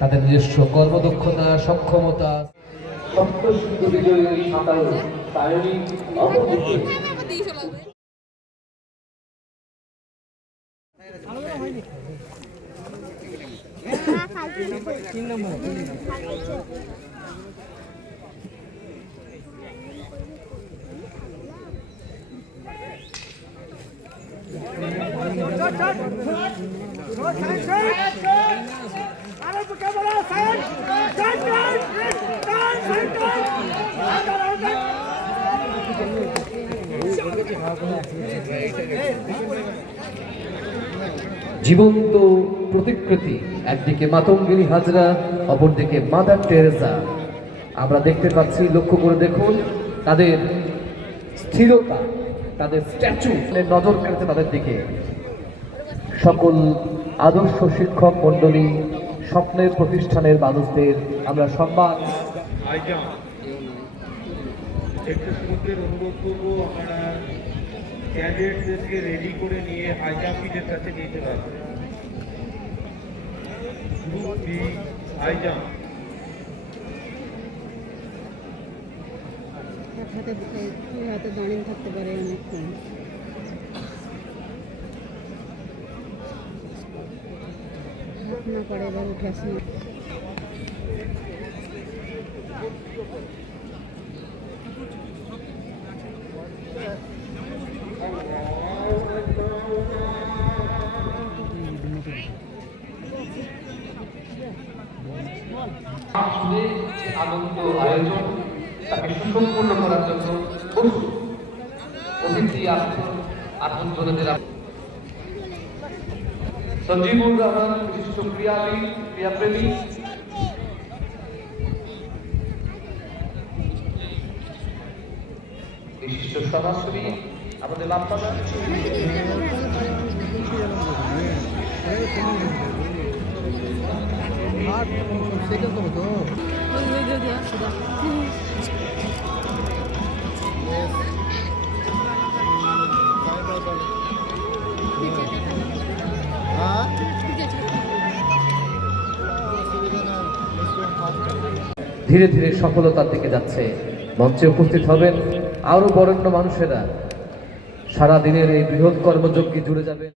তাদের নিজস্ব কর্মদক্ষতা, সক্ষমতা, সপ্তসিদ্ধ বিজয়ী সাঁতারু সায়নী অপরদিকে জীবন্ত প্রতিকৃতি, একদিকে মাতঙ্গিনী হাজরা, অপরদিকে মাদার টেরেসা। আমরা দেখতে পাচ্ছি, লক্ষ্য করে দেখুন তাদের স্থিরতা, তাদের স্ট্যাচু, নজর কেড়েছে তাদের দিকে। সকল আদর্শ শিক্ষক মন্ডলী, স্বপ্নের প্রতিষ্ঠানের মানুষদের আমরা সম্মান। একটু সমুদ্রের অনুরোধ করবো, আমরা ক্যান্ডিডেটদেরকে রেডি করে নিয়ে হাই জাম্পিংয়ের কাছে নিয়ে চলে আসবে। Group B high jump. হাতে দাঁড়িয়ে থাকতে পারে অনেকক্ষণ। না করে এবার উঠে আসে। আনন্দ আয়োজন তাকে সুসম্পন্ন করার জন্য অতিথি আত্মজনদের সঞ্জীবুর রহমান, বিশিষ্ট ক্রীড়াবিদ, ক্রীড়াপ্রেমী, বিশিষ্ট সমাজসেবী, আমাদের লাভবান ধীরে ধীরে সফলতার দিকে যাচ্ছে। মঞ্চে উপস্থিত হবেন আরো বরেণ্য মানুষেরা। সারা দিনের এই বৃহৎ কর্মযজ্ঞে জুড়ে যাবেন।